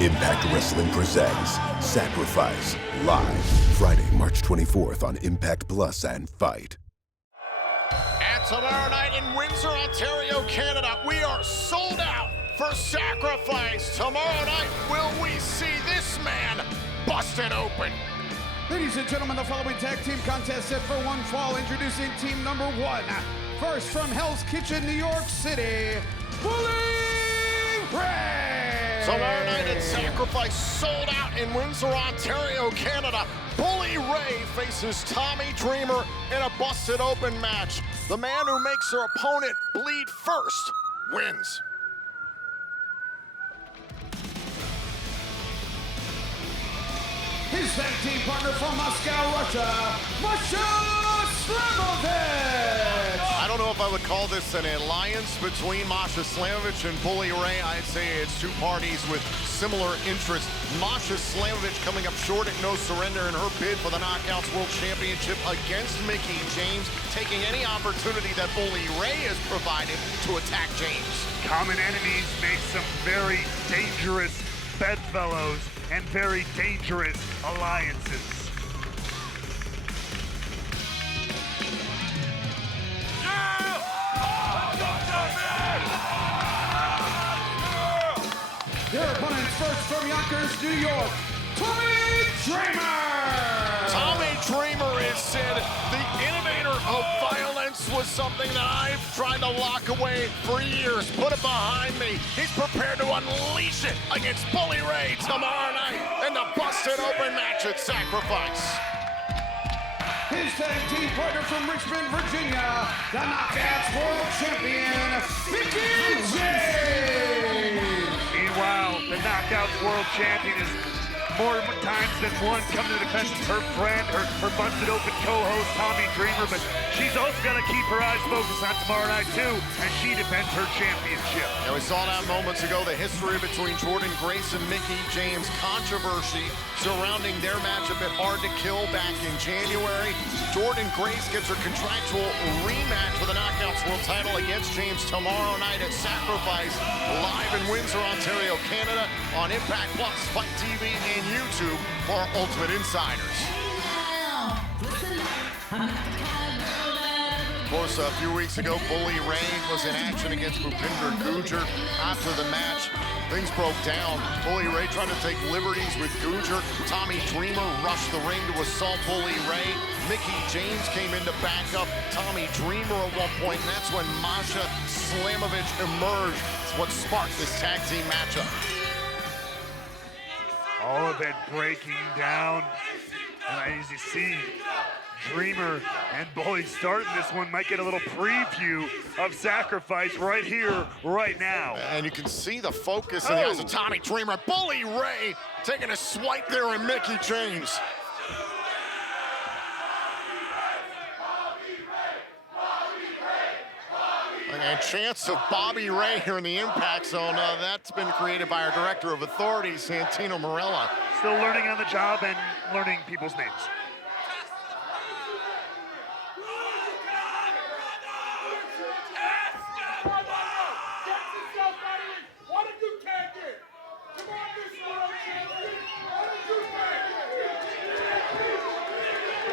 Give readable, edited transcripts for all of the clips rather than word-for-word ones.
Impact Wrestling presents Sacrifice, live Friday, March 24th on Impact Plus and Fight. And tomorrow night in Windsor, Ontario, Canada, we are sold out for Sacrifice. Tomorrow night, will we see this man busted open? Ladies and gentlemen, the following tag team contest set for one fall. Introducing team number one. First from Hell's Kitchen, New York City, Bully Ray! Tomorrow night at Sacrifice, sold out in Windsor, Ontario, Canada. Bully Ray faces Tommy Dreamer in a busted open match. The man who makes their opponent bleed first wins. His tag team partner from Moscow, Russia, Masha Slamovich! I don't know if I would call this an alliance between Masha Slamovich and Bully Ray. I'd say it's two parties with similar interests. Masha Slamovich coming up short at No Surrender in her bid for the Knockouts World Championship against Mickie James, taking any opportunity that Bully Ray has provided to attack James. Common enemies make some very dangerous bedfellows and very dangerous alliances. Your opponents first from Yonkers, New York, Tommy Dreamer! Tommy Dreamer is said the innovator of violence was something that I've tried to lock away for years. Put it behind me. He's prepared to unleash it against Bully Ray tomorrow night in the busted open match at Sacrifice. His tag team partner from Richmond, Virginia, the Knockouts World Champion, Mickie James! Meanwhile, the Knockouts World Champion is more times than one coming to defend her friend, her busted open co-host, Tommy Dreamer, but she's also gonna keep her eyes focused on tomorrow night too, and she defends her championship. And we saw that moments ago, the history between Jordynne Grace and Mickie James, controversy surrounding their matchup at Hard to Kill back in January. Jordynne Grace gets her contractual rematch for the Knockouts World title against James tomorrow night at Sacrifice, live in Windsor, Ontario, Canada, on Impact Plus, Fight TV, and YouTube for our Ultimate Insiders. Of course, a few weeks ago, Bully Ray was in action against Bhupinder Gujar. After the match, things broke down. Bully Ray tried to take liberties with Gujar. Tommy Dreamer rushed the ring to assault Bully Ray. Mickie James came in to back up Tommy Dreamer at one point, and that's when Masha Slamovich emerged. It's what sparked this tag team matchup. All of it breaking down, and as you see, Dreamer and Bully starting this one might get a little preview of Sacrifice right here, right now. And you can see the focus in the eyes of Tommy Dreamer. Bully Ray taking a swipe there at Mickie James. And chance of Bobby Ray here in the Impact Zone. That's been created by our Director of Authority, Santino Marella. Still learning on the job and learning people's names.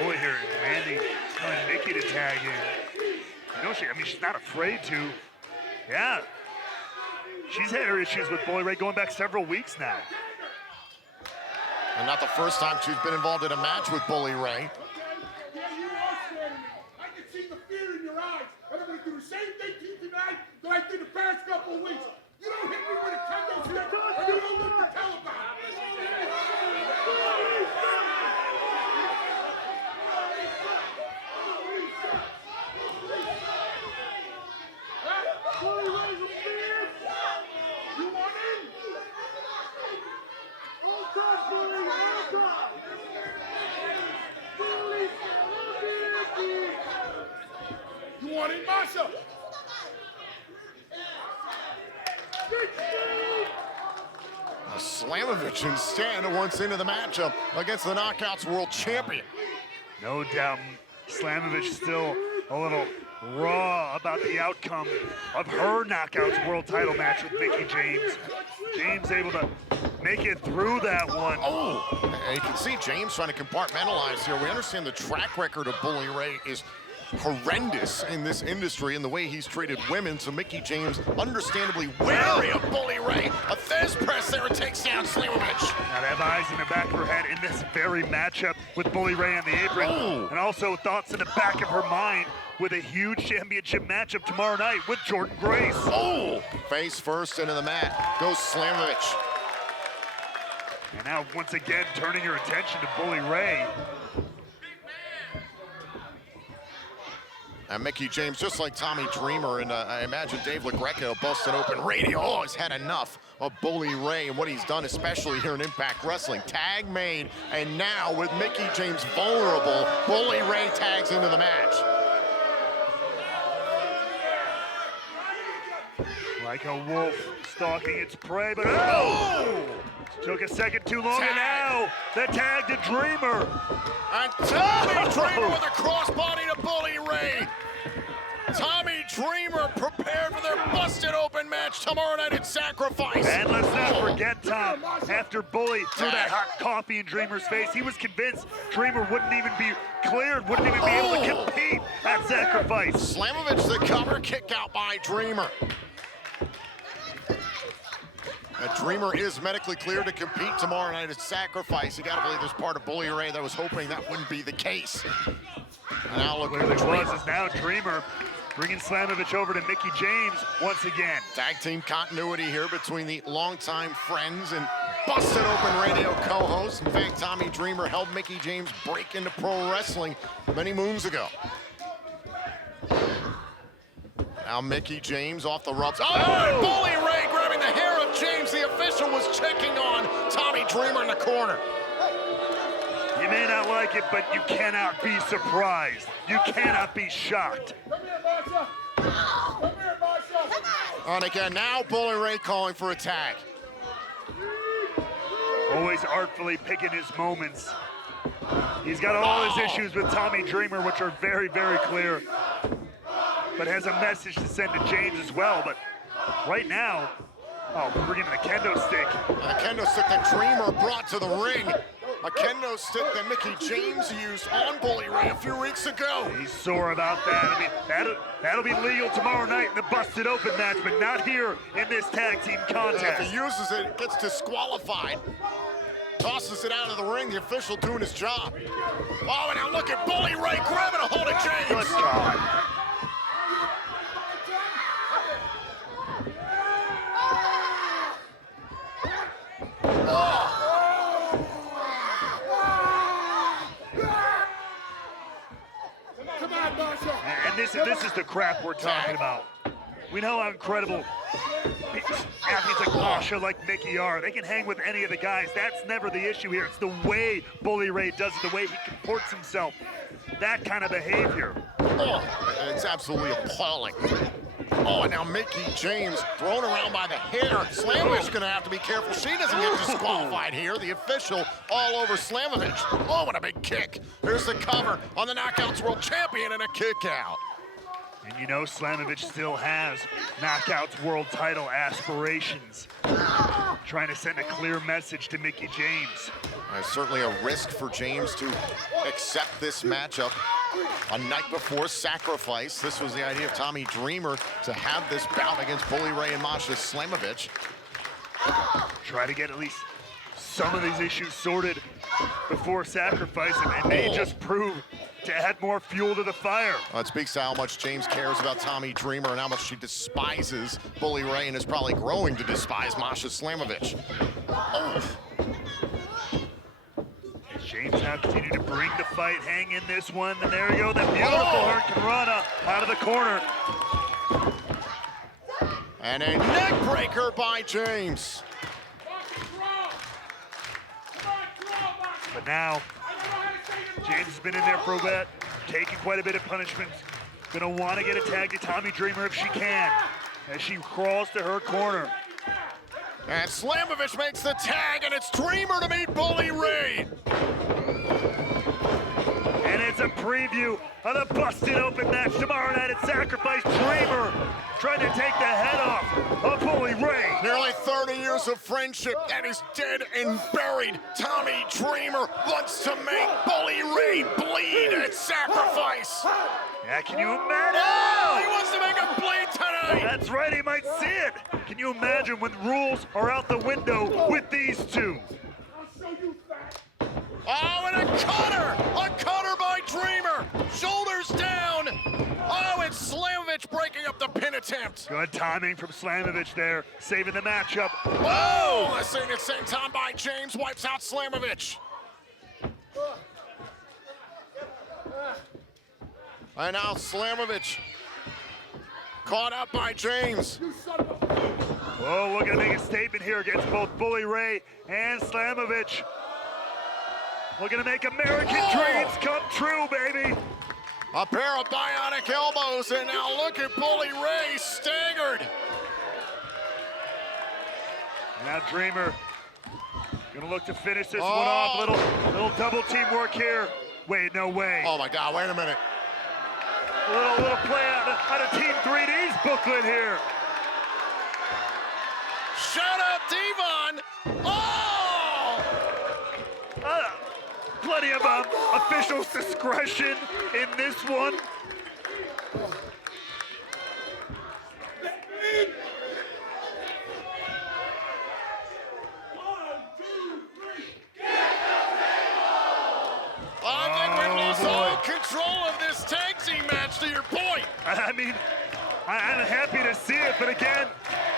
Bully here demanding Mickie to tag in. You know, she's not afraid to. Yeah. She's had her issues with Bully Ray going back several weeks now. And not the first time she's been involved in a match with Bully Ray. Yeah, you are scared of me. I can see the fear in your eyes. And I'm going to do the same thing to you tonight that I did the past couple of weeks. You don't hit me with a kendo stick, and you don't look to tell about it. You want in? Oh, God, Bully, oh, God. You want in, Masha? Slamovich instead wants into the matchup against the Knockouts World Champion. No doubt, Slamovich still a little raw about the outcome of her Knockouts World title match with Mickie James. James able to make it through that one. Oh, and you can see James trying to compartmentalize here. We understand the track record of Bully Ray is horrendous in this industry and the way he's treated women, so Mickie James understandably wary of Bully Ray. A Thez press there, it takes down Slamovich. Now they have eyes in the back of her head in this very matchup with Bully Ray on the apron, and also thoughts in the back of her mind with a huge championship matchup tomorrow night with Jordynne Grace. Oh, face first into the mat goes Slamovich. And now once again turning her attention to Bully Ray. And Mickie James, just like Tommy Dreamer, and I imagine Dave LaGreca busted open radio, has had enough of Bully Ray and what he's done, especially here in Impact Wrestling. Tag made, and now with Mickie James vulnerable, Bully Ray tags into the match. Like a wolf stalking its prey, but oh! Took a second too long, and now the tag to Dreamer. And Tommy Dreamer with a crossbody to Bully Ray. Tommy Dreamer prepared for their busted open match tomorrow night at Sacrifice. And let's not forget, Tom, after Bully threw that hot coffee in Dreamer's face, he was convinced Dreamer wouldn't even be cleared, wouldn't even be able to compete at Sacrifice. Slamovich the cover, kick out by Dreamer. Dreamer is medically cleared to compete tomorrow night at Sacrifice. You gotta believe there's part of Bully Ray that was hoping that wouldn't be the case. And now look Where at it was is now Dreamer bringing Slamovich over to Mickie James once again. Tag team continuity here between the longtime friends and busted open radio co-host. In fact, Tommy Dreamer helped Mickie James break into pro wrestling many moons ago. Now Mickie James off the ropes. Oh, and Bully Ray grabbing the hair of James. The official was checking on Tommy Dreamer in the corner. You may not like it, but you cannot be surprised. You cannot be shocked. Come here, Masha. Come here, Masha. And again, now Bully Ray calling for a tag. Always artfully picking his moments. He's got all his issues with Tommy Dreamer, which are very, very clear, but has a message to send to James as well. But right now, bringing the kendo stick. And the kendo stick that Dreamer brought to the ring. A kendo stick that Mickie James used on Bully Ray a few weeks ago. He's sore about that. I mean, that'll be legal tomorrow night in the busted open match, but not here in this tag team contest. If he uses it, it gets disqualified. Tosses it out of the ring, the official doing his job. Oh, and now look at Bully Ray grabbing a hold of James. Good God. Come on, Masha. And this is the crap we're talking about. We know how incredible athletes like Masha, like Mickie are. They can hang with any of the guys. That's never the issue here. It's the way Bully Ray does it, the way he comports himself. That kind of behavior. Oh, it's absolutely appalling. Oh, and now Mickie James thrown around by the hair. Slamovich's gonna have to be careful she doesn't get disqualified here. The official all over Slamovich. Oh, what a big kick. Here's the cover on the Knockouts World Champion and a kick out. And you know Slamovich still has Knockouts World title aspirations. Trying to send a clear message to Mickie James. Certainly a risk for James to accept this matchup a night before Sacrifice. This was the idea of Tommy Dreamer to have this bout against Bully Ray and Masha Slamovich. Try to get at least some of these issues sorted before Sacrifice, and may just prove to add more fuel to the fire. Well, it speaks to how much James cares about Tommy Dreamer and how much she despises Bully Ray and is probably growing to despise Masha Slamovich. Oh. James now continue to bring the fight, hang in this one, and there you go, the beautiful Hurricanrana out of the corner. And a neck breaker by James. But now, James has been in there for a bit, taking quite a bit of punishment. Gonna want to get a tag to Tommy Dreamer if she can, as she crawls to her corner. And Slamovich makes the tag, and it's Dreamer to meet Bully Ray. And it's a preview of the busted open match tomorrow night at Sacrifice. Dreamer trying to take the head off of Bully Ray. Nearly 30 years years of friendship that is dead and buried. Tommy Dreamer wants to make Bully Ray bleed at Sacrifice. Yeah, can you imagine? Oh, he wants to make him bleed tonight. That's right, he might see it. Can you imagine when rules are out the window with these two? I'll show you fat. Oh, and a cutter by Dreamer. Shoulders down. Oh, and Slamovich breaking up the pin attempt. Good timing from Slamovich there, saving the matchup. Whoa! The same time by James wipes out Slamovich. And now Slamovich caught up by James. You son of a bitch. Oh, we're gonna make a statement here against both Bully Ray and Slamovich. We're gonna make American dreams come true, baby. A pair of bionic elbows, and now look at Bully Ray staggered. Now Dreamer gonna look to finish this one off. Little double teamwork here. Wait, no way. Oh my God, wait a minute. A little play out of Team 3D's booklet here. Shut up, Devon. Oh! Plenty of officials' discretion in this one. I think we've lost all control of this tag team match, to your point. I mean, I'm happy to see it, but again,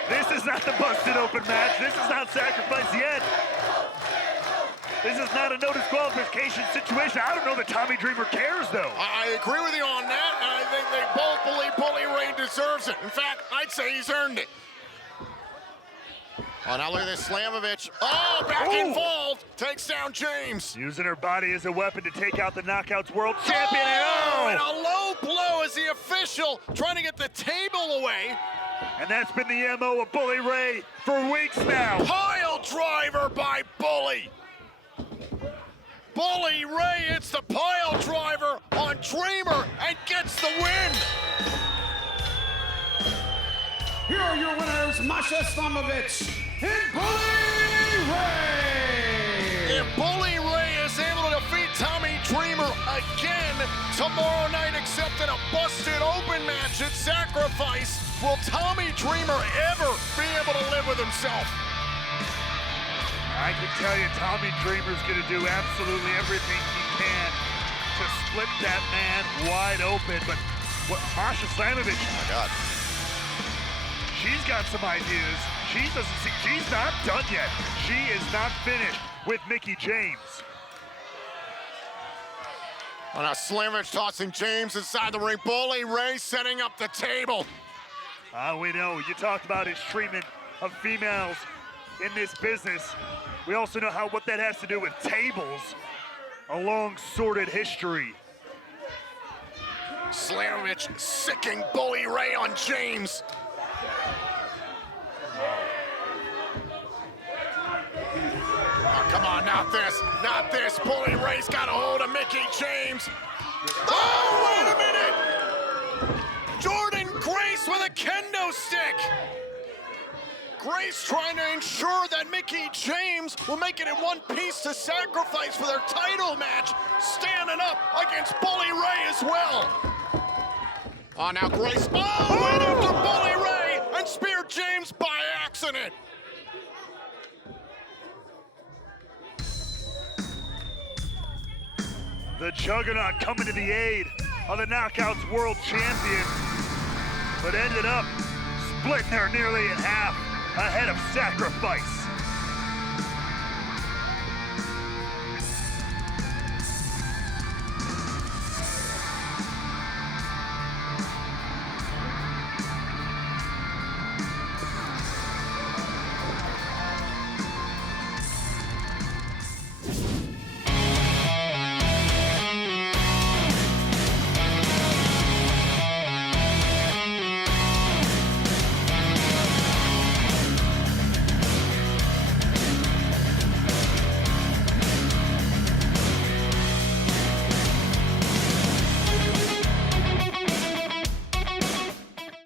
this is not the busted open match. This is not Sacrifice yet. This is not a no disqualification situation. I don't know that Tommy Dreamer cares, though. I agree with you on that, and I think they both believe Bully Ray deserves it. In fact, I'd say he's earned it. Oh, now look at this, Slamovich. Oh, back involved. Takes down James. Using her body as a weapon to take out the Knockouts World Champion. Oh, and a low blow as the official trying to get the table away. And that's been the MO of Bully Ray for weeks now. Pile driver by Bully. Bully Ray hits the pile driver on Dreamer and gets the win. Here are your winners, Masha Slamovich and Bully Ray. If Bully Ray is able to defeat Tommy Dreamer again tomorrow night, except in a busted open match at Sacrifice, will Tommy Dreamer ever be able to live with himself? I can tell you Tommy Dreamer's gonna do absolutely everything he can to split that man wide open, but what Masha Slamovich, Oh my God. she's got some ideas. She's not done yet. She is not finished with Mickie James. Oh, now Slamovich tossing James inside the ring. Bully Ray setting up the table. We know, you talked about his treatment of females in this business. We also know what that has to do with tables. A long, sordid history. Slamovich sicking Bully Ray on James. Oh, come on, not this, not this. Bully Ray's got a hold of Mickie James. Oh, wait a minute! Jordan Grace with a kendo stick. Grace trying to ensure that Mickie James will make it in one piece to Sacrifice for their title match, standing up against Bully Ray as well. Oh, now Grace, went after Bully Ray and speared James by accident. The Juggernaut coming to the aid of the Knockouts World Champion, but ended up splitting her nearly in half ahead of Sacrifice.